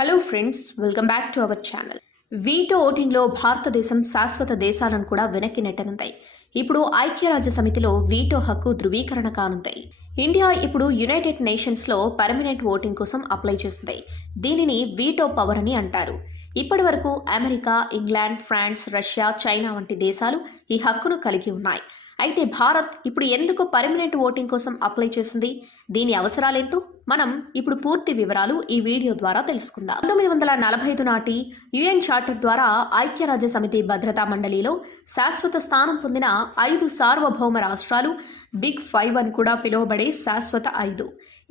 Hello friends welcome back to our channel veto ఓటింగ్లో భారతదేశం శాశ్వత దేశాలను కూడా వెనక్కి నెట్టనుంది ఇప్పుడు ఐక్యరాజ్య సమితిలో వీటో హక్కు ధృవీకరణ కానుంది ఇండియా ఇప్పుడు యునైటెడ్ నేషన్స్లో పర్మనెంట్ ఓటింగ్ కోసం అప్లై చేసింది దీనిని వీటో పవర్ అని అంటారు. ఇప్పటి వరకు America England France Russia China వంటి దేశాలు ఈ హక్కును కలిగి ఉన్నాయి. అయితే భారత్ ఇప్పుడు ఎందుకు పర్మనెంట్ ఓటింగ్ కోసం అప్లై చేసింది? దీని అవసరాలేంటో మనం ఇప్పుడు పూర్తి వివరాలు ఈ వీడియో ద్వారా తెలుసుకుందాం. పంతొమ్మిది వందల నలభై ఐదు నాటి యుఎన్ చార్టర్ ద్వారా ఐక్యరాజ్య సమితి భద్రతా మండలిలో శాశ్వత స్థానం పొందిన ఐదు సార్వభౌమ రాష్ట్రాలు బిగ్ ఫైవ్ అని కూడా పిలువబడే శాశ్వత ఐదు.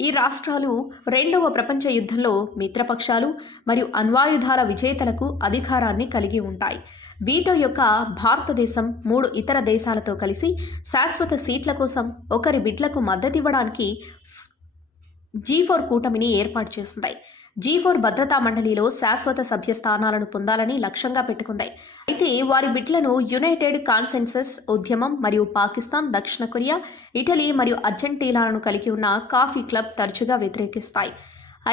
ఈ రాష్ట్రాలు రెండవ ప్రపంచ యుద్ధంలో మిత్రపక్షాలు మరియు అణ్వాయుధాల విజేతలకు అధికారాన్ని కలిగి ఉంటాయి. వీటో యొక్క భారతదేశం మూడు ఇతర దేశాలతో కలిసి శాశ్వత సీట్ల కోసం ఒకరి బిడ్లకు మద్దతివ్వడానికి జీ ఫోర్ కూటమిని ఏర్పాటు చేసింది. జీ ఫోర్ భద్రతా మండలిలో శాశ్వత సభ్య స్థానాలను పొందాలని లక్ష్యంగా పెట్టుకుంది అయితే వారి బిడ్లను యునైటెడ్ కాన్సెన్సస్ ఉద్యమం మరియు పాకిస్తాన్ దక్షిణ కొరియా ఇటలీ మరియు అర్జెంటీనాలను కలిగి ఉన్న కాఫీ క్లబ్ తరచుగా వ్యతిరేకిస్తాయి.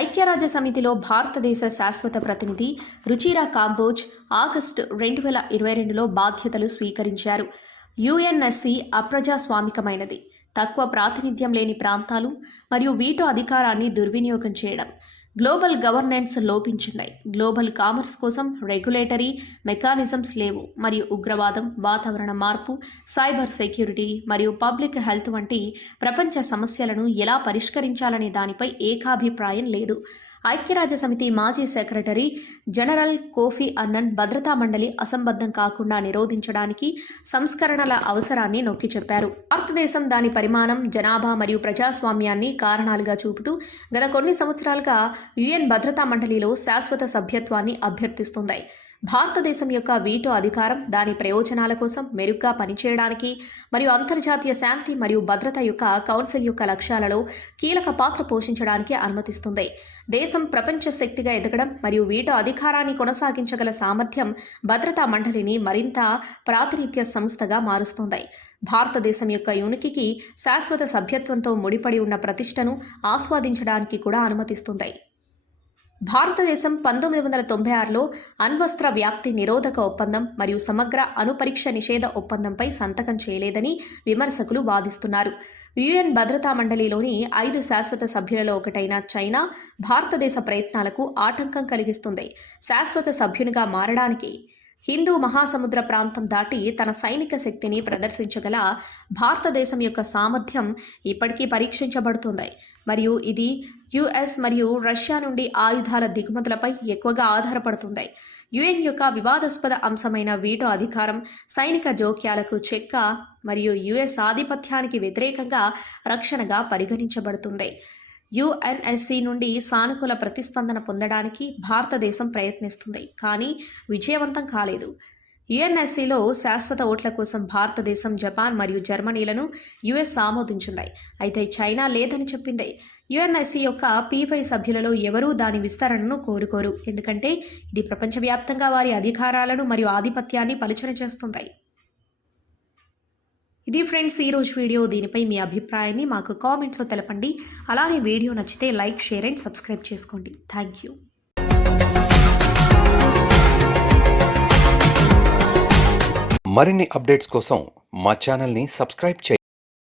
ఐక్యరాజ్య సమితిలో భారతదేశ శాశ్వత ప్రతినిధి రుచిరా కాంబోజ్ ఆగస్టు రెండు వేల ఇరవై రెండులో బాధ్యతలు స్వీకరించారు. యుఎన్ఎస్సి అప్రజాస్వామికమైనది. తక్కువ ప్రాతినిధ్యం లేని ప్రాంతాలు మరియు వీటో అధికారాన్ని దుర్వినియోగం చేయడం. గ్లోబల్ గవర్నెన్స్ లోపించున్నాయి గ్లోబల్ కామర్స్ కోసం రెగ్యులేటరీ మెకానిజమ్స్ లేవు. మరియు ఉగ్రవాదం వాతావరణ మార్పు సైబర్ సెక్యూరిటీ మరియు పబ్లిక్ హెల్త్ వంటి ప్రపంచ సమస్యలను ఎలా పరిష్కరించాలనే దానిపై ఏకాభిప్రాయం లేదు. ఐక్యరాజ్య సమితి మాజీ సెక్రటరీ జనరల్ కోఫీ అన్నన్ భద్రతా మండలి అసంబద్ధం కాకుండా నిరోధించడానికి సంస్కరణల అవసరాన్ని నొక్కి చెప్పారు. భారతదేశం దాని పరిమాణం జనాభా మరియు ప్రజాస్వామ్యాన్ని కారణాలుగా చూపుతూ గత కొన్ని సంవత్సరాలుగా యుఎన్ భద్రతా మండలిలో శాశ్వత సభ్యత్వాన్ని అభ్యర్థిస్తుంది. భారతదేశం యొక్క వీటో అధికారం దాని ప్రయోజనాల కోసం మెరుగ్గా పనిచేయడానికి మరియు అంతర్జాతీయ శాంతి మరియు భద్రత యొక్క కౌన్సిల్ యొక్క లక్ష్యాలలో కీలక పాత్ర పోషించడానికి అనుమతిస్తుంది. దేశం ప్రపంచ శక్తిగా ఎదగడం మరియు వీటో అధికారాన్ని కొనసాగించగల సామర్థ్యం భద్రతా మండలిని మరింత ప్రాతినిధ్య సంస్థగా మారుస్తుంది. భారతదేశం యొక్క యూనికికి శాశ్వత సభ్యత్వంతో ముడిపడి ఉన్న ప్రతిష్టను ఆస్వాదించడానికి కూడా అనుమతిస్తుంది. భారతదేశం పంతొమ్మిది వందల తొంభై ఆరులో అణ్వస్త్ర వ్యాప్తి నిరోధక ఒప్పందం మరియు సమగ్ర అణుపరీక్ష నిషేధ ఒప్పందంపై సంతకం చేయలేదని విమర్శకులు వాదిస్తున్నారు. యుఎన్ భద్రతా మండలిలోని ఐదు శాశ్వత సభ్యులలో ఒకటైన చైనా భారతదేశ ప్రయత్నాలకు ఆటంకం కలిగిస్తుంది. శాశ్వత సభ్యునిగా మారడానికి హిందూ మహాసముద్ర ప్రాంతం దాటి తన సైనిక శక్తిని ప్రదర్శించగల భారతదేశం యొక్క సామర్థ్యం ఇప్పటికీ పరీక్షించబడుతుంది. మరియు ఇది యుఎస్ మరియు రష్యా నుండి ఆయుధాల దిగుమతులపై ఎక్కువగా ఆధారపడుతుంది. యుఎన్ యొక్క వివాదాస్పద అంశమైన వీటో అధికారం సైనిక జోక్యాలకు చెక్క మరియు యుఎస్ ఆధిపత్యానికి వ్యతిరేకంగా రక్షణగా పరిగణించబడుతుంది. యుఎన్ఎస్సి నుండి సానుకూల ప్రతిస్పందన పొందడానికి భారతదేశం ప్రయత్నిస్తుంది కానీ విజయవంతం కాలేదు. యుఎన్ఎస్సిలో శాశ్వత ఓట్ల కోసం భారతదేశం జపాన్ మరియు జర్మనీలను యుఎస్ ఆమోదించింది. అయితే చైనా లేదని చెప్పింది. యుఎన్ఎస్సి యొక్క పీఫై సభ్యులలో ఎవరూ దాని విస్తరణను కోరుకోరు. ఎందుకంటే ఇది ప్రపంచవ్యాప్తంగా వారి అధికారాలను మరియు ఆధిపత్యాన్ని పలుచన చేస్తుంది. ఇది ఫ్రెండ్స్ ఈరోజు వీడియో దీనిపై మీ అభిప్రాయాన్ని మాకు కామెంట్లో తెలపండి. అలానే వీడియో నచ్చితే లైక్ షేర్ అండ్ సబ్స్క్రైబ్ చేసుకోండి. Thank you. మరిన్ని అప్డేట్స్ కోసం మా ఛానల్ని సబ్స్క్రైబ్ చేయండి.